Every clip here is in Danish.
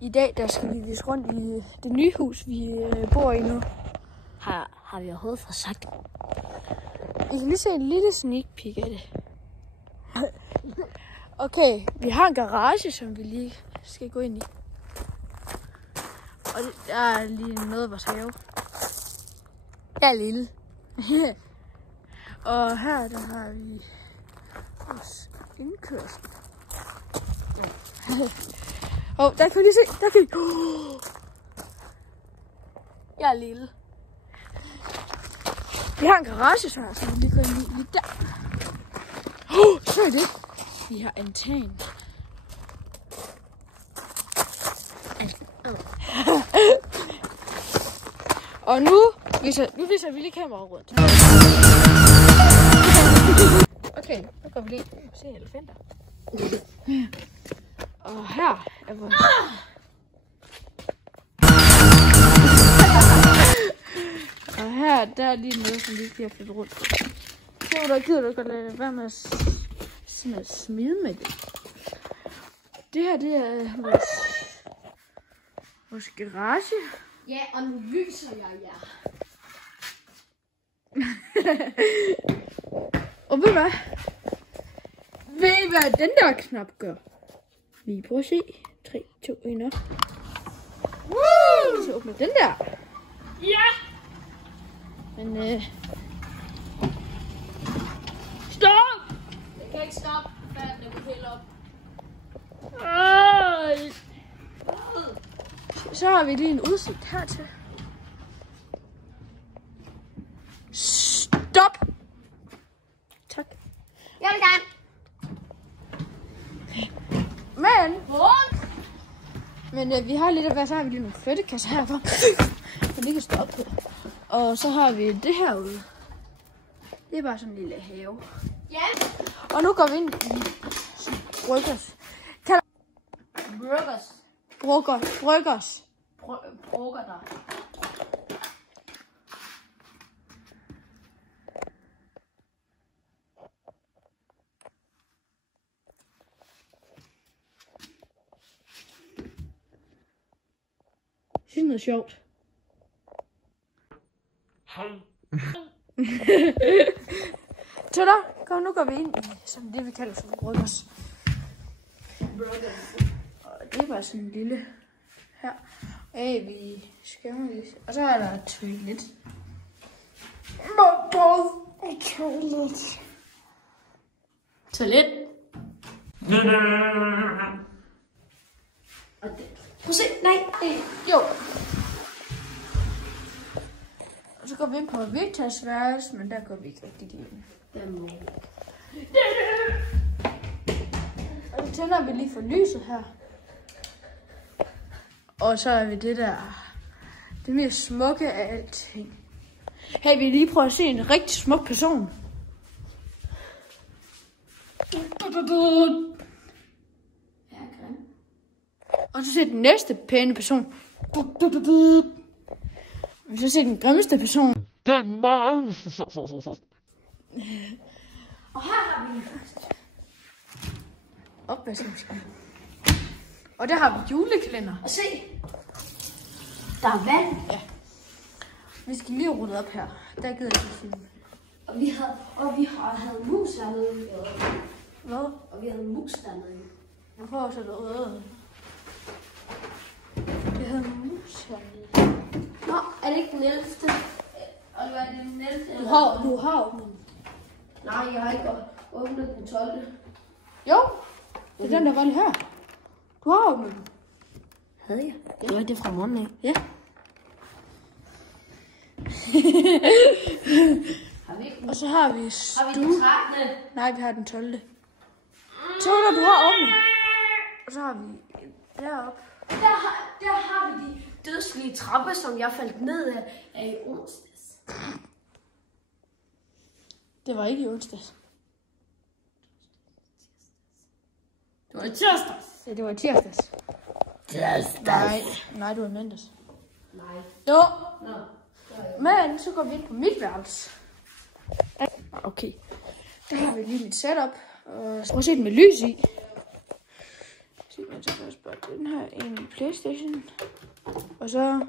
I dag der skal vi vise rundt i det nye hus, vi bor i nu. Har vi overhovedet fået sagt? I kan lige se en lille sneak peek af det. Okay, vi har en garage, som vi lige skal gå ind i. Og der er lige noget af vores have. Jeg er lille. Og her der har vi vores indkørsel. Og der kan vi lige se, der kan vi... Jeg er lille. Vi har en garage, så vi lige går ind i lige der. Så er det. Vi har altan. Og nu viser vi lige kameraet rundt. Okay, nu går vi lige se elefanter. Og her er vores... Og her, der er lige noget, som vi skal flytte rundt. Så gider du godt lade være med at smide med det. Det her, det er vores garage. Ja, og nu lyser jeg jer. Og ved du hvad? Ved I, hvad den der knap gør? Vi prøver at se. 3, 2, 1 op. Så åbner den der. Ja! Men Stop! Jeg kan ikke stoppe, før den går helt op. så har vi lige en udsigt hertil. Stop! Tak. Jeg vil gerne. Men vi har lidt af hvad, så har vi lige nogle flyttekasser herfra. Så vi kan stå op på. Og så har vi det herude. Det er bare sådan en lille have. Ja. Og nu går vi ind i bryggers. Bryggers. Brugger der. Det er noget sjovt. Tøller, kom, nu går vi ind i sådan det, vi kalder for bryggers. Og det er bare sådan en lille her. Vi skal lige. Og så er der et toilet. Toilet. Og det. Prøv at se. Nej. Jo. Og så går vi ind på Vitas værelse, men der går vi ikke rigtig ind. Og så tænder vi lige for lyset her. Og så er vi det mest smukke af alting. Her vil vi lige prøve at se en rigtig smuk person. Ja, grim. Og så ser den næste pæne person. Og så ser den grimmeste person. Den mand. Og her har vi først opvaskemaskine. Og der har vi julekalender. Og se. Der er vand. Ja. Vi skal lige rydde op her. Der gider jeg ikke filme. Og vi havde mus dernede. Hvad? Og vi havde mus dernede. Jeg prøver så noget. Vi havde mus hernede. Nå, er det ikke den 11. Og hvad er det den 11. Du har åbnet den. Nej, jeg har ikke åbnet den 12. Jo. Det er den, der var lige her. Du har åbnet den. Havde jeg? Det var det fra morgenen af. Ja. Har vi ikke? Og så har vi Har vi den 13. Nej, vi har den 12. Tøller, du har åbnet. Og så har vi deroppe. Der har vi de dødslige trapper, som jeg faldt ned af i onsdags. Det var ikke i onsdags. Det var i tirsdags. Ja, det var i tirsdags. Nej, det var i mandags. Nej. Jo. Nå. Men så går vi ind på mit værelse. Okay. Der har vi lige mit setup. Og prøv at se den med lys i. Men så først bare den her ene PlayStation. Og så...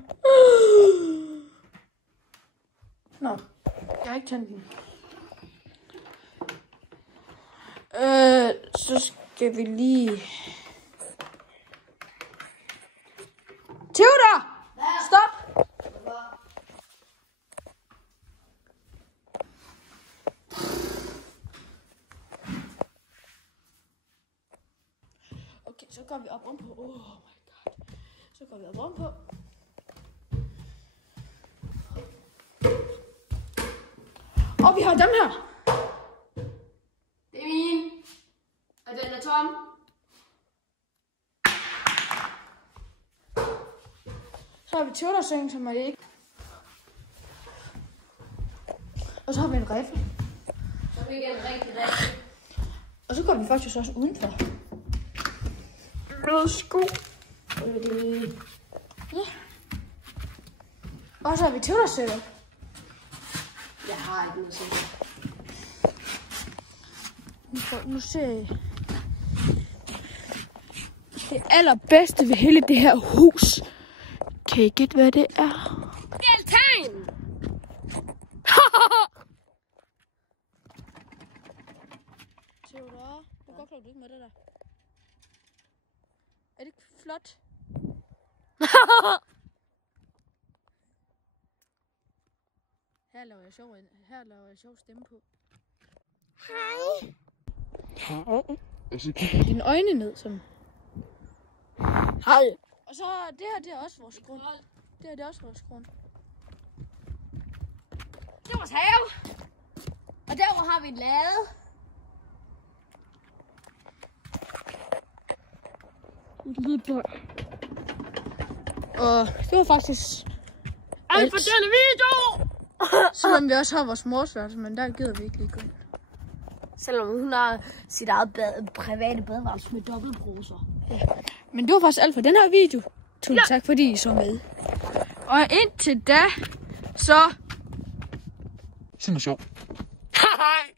Nå, jeg har ikke tændt den. Så skal vi lige... Theodor! Stop! Okay, så går vi op ovenpå. Oh my god. Så går vi op ovenpå. Og vi har dem her. Det er min. Og den er tom. Så har vi Theodor-seng, som er det ikke. Og så har vi en rifle. Så er vi igen rigtig. Og så går vi faktisk også udenfor. Med sko. Ja. Og så har vi Theodor-seng. Jeg har ikke noget sæt. Nu ser jeg. Det allerbedste ved hele det her hus. Kan I gætte, hvad det er? Altan! Theodor, du kan godt klare det med det der. Er det ikke flot? Her laver jeg sjov stemme på. Hej. Dine øjne ned, som... Hej. Og så det her, det er også vores grund. Det her, det er også vores grund. Det er vores have. Og derovre har vi en lade. Og det var faktisk Alt for denne video! selvom vi også har vores morsværelse, men der gider vi ikke lige gå ind. Selvom hun har sit eget private badeværelse med dobbeltbruser. Men det var faktisk alt for den her video. Tusind tak, fordi I så med. Og indtil da, så... Sådan er sjov. Hej.